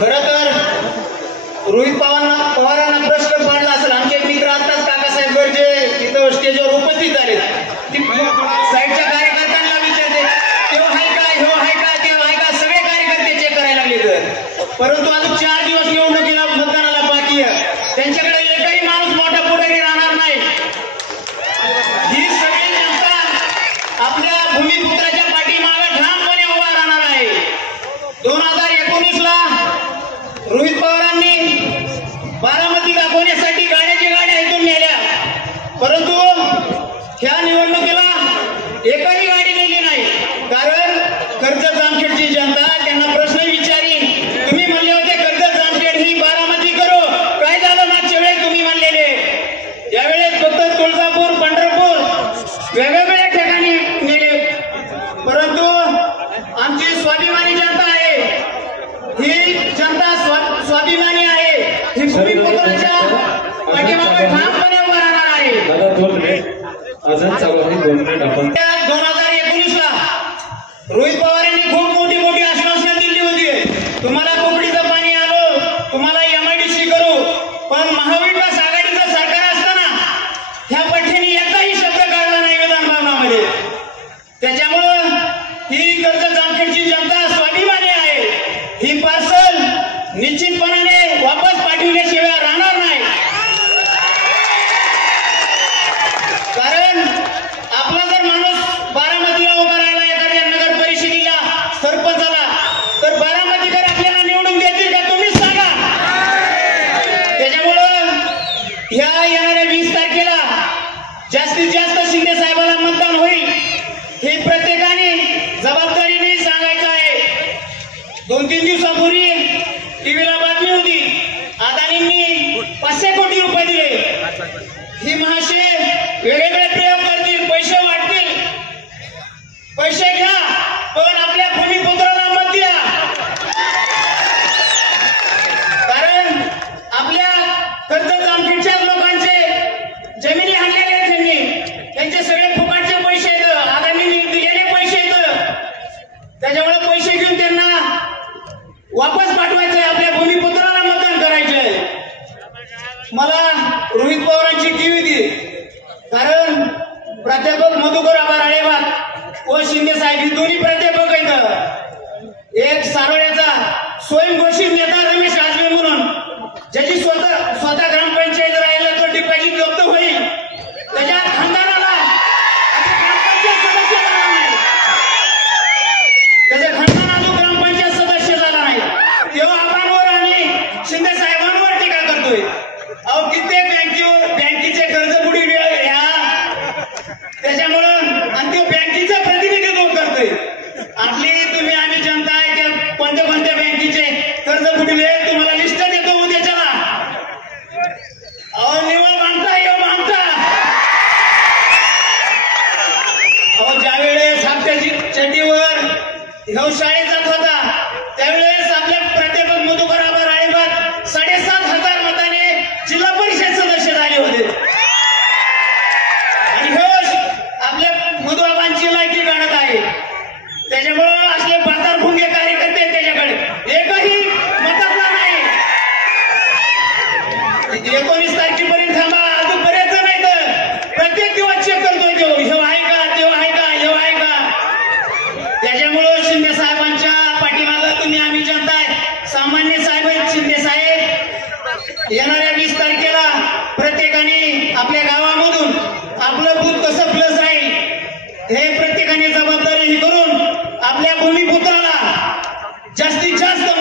खरं तर रोहित पवारांना प्रश्न पडला असेल। आमचे मित्र आताच काकासाहेब गरजे इथं स्टेजवर उपस्थित झाले, साईडच्या कार्यकर्त्यांना विचारते तेव्हा आहे का, ह्यो आहे का, तेव्हा आहे का, सगळे कार्यकर्ते चेक करायला लागले तर, परंतु अजून 4 दिवस निवडणुकीला मतदानाला बाकी आहे, त्यांच्याकडे एकही माणूस मोठा पुढारी राहणार नाही। ही सगळी जनता आपल्या भूमिपुत्राच्या पाठीमागे ठामपणे उभा राहणार आहे। 2019ला रोहित पवारांनी बारामती दाखवण्यासाठी गाड्या इथून नेल्या, परंतु ह्या निवडणुकीला एकही गाडी नेली नाही, कारण कर्जत जामखेडची जनता त्यांना प्रश्न विचारीन। तुम्ही म्हणले होते कर्जत जामखेड ही बारामती करू, काय झालं मागच्या वेळेस तुम्ही म्हणलेले? यावेळेस फक्त तुळजापूर पंढरपूर वेगवेगळ्या ठिकाणी नेले, परंतु आमची स्वाभिमानी जनता आहे, ही जनता स्वाभिमानी आहे, ही भूमिपुत्राच्या पाठीमागे ठामपणे उभा राहणार आहे। 2019ला रोहित पवार यांनी खूप मोठी आश्वासनं दिली होती, तुम्हाला कोकणीचं पाणी आलो, तुम्हाला MIDC करू, पण महाविकास आघाडीचं सरकार असताना ह्या पठ्ठीने एकदाही शब्द काढला नाही विधान भवनामध्ये। त्याच्यामुळं ही कर्जत जामखेडची जनता स्वाभिमानी आहे, ही पार्सल निश्चितपणाने वापस पाठविल्याशिवाय राहणार नाही। कारण आपला जर माणूस बारामतीला उभा राहिला एखाद्या नगर परिषदेला सरपंचाला, तर बारामतीकर आपल्याला निवडून देतील का तुम्हीच सांगा। त्याच्यामुळं ह्या येणाऱ्या 20 तारखेला जास्तीत जास्त शिंदे साहेबांना मतदान होईल, हे प्रत्येकाने जबाबदारीने सांगायचं आहे। 2-3 दिवसापूर्वी टीव्हीला बातमी होती, अदानींनी 500 कोटी रुपये दिले। ही महाशय वेगवेगळे प्रयोग करतील, पैसे वाटतील, पैसे घ्या, पण आपल्या भूमिपुत्राला मत द्या। कारण आपल्या कर्जत जामखेडच्या लोकांचे जमिनी हाणलेले आहेत, त्यांचे सगळे फुकटचे पैसे आहेत, अदानींनी दिलेले पैसे आहेत, त्याच्यामुळे पैसे घेऊन त्यांना वापस पाठवायचं आहे, आपल्या भूमिपुत्राला मतदान करायचे आहे। मला रोहित पवारांची टीव्ही दी, कारण प्राध्यापक मधुकर आबाराळेबाग व शिंदे साहेब ही दोन्ही प्राध्यापक आहेत। एक सारोळ्याचा स्वयंघोषित नेता रमेश आजमे म्हणून, ज्याची स्वतः ग्रामपंचायत राहिलं तर डिपॉझिट जप्त होईल, त्याच्या खानदानाला सदस्य झाला नाही, त्याच्या खानदानाला ग्रामपंचायत सदस्य झाला नाही, तेव्हा आबांवर आणि शिंदे साहेबांवर टीका करतोय। अहो कित्येक बँकेचे कर्ज बुडविले ह्या, त्याच्यामुळं आणि ते बँकेचं प्रतिनिधित्व करतोय। आपली तुम्ही आम्ही जनता आहे की कोणत्या बँकेचे कर्ज बुडविले तुम्हाला लिस्ट देतो उद्याच्याला। अहो निवळ बांधता येऊ बांधता, अहो ज्यावेळेस आपल्या चड्डीवर ह्यो शाळेत जात होता, त्यावेळेस आपल्या प्राध्यापक मधुकर आबाराळेबाग 7,500 मताने जिल्हा परिषद सदस्य झाले होते, आणि ह्यो आपल्या मधुआबांची लायकी काढत आहे। त्याच्यामुळं असले बाजारभुंगे कार्यकर्ते त्याच्याकडे एकही मतातला नाही। 19 तारखेपर्यंत थांबा, अजून बरेच जण आहेत, प्रत्येक दिवस चेक करतोय तो, ह्यो आहे का, तेव्हा आहे का, ह्यो आहे का। त्याच्यामुळं शिंदे साहेबांच्या पाठीमागं तुम्ही आम्ही जनता आहे, सामान्य साहेब आहेत शिंदे साहेब। येणाऱ्या 20 तारखेला प्रत्येकाने आपल्या गावामधून आपलं बूथ कसं प्लस राहील हे प्रत्येकाने जबाबदारी करून आपल्या भूमिपुत्राला जास्तीत जास्त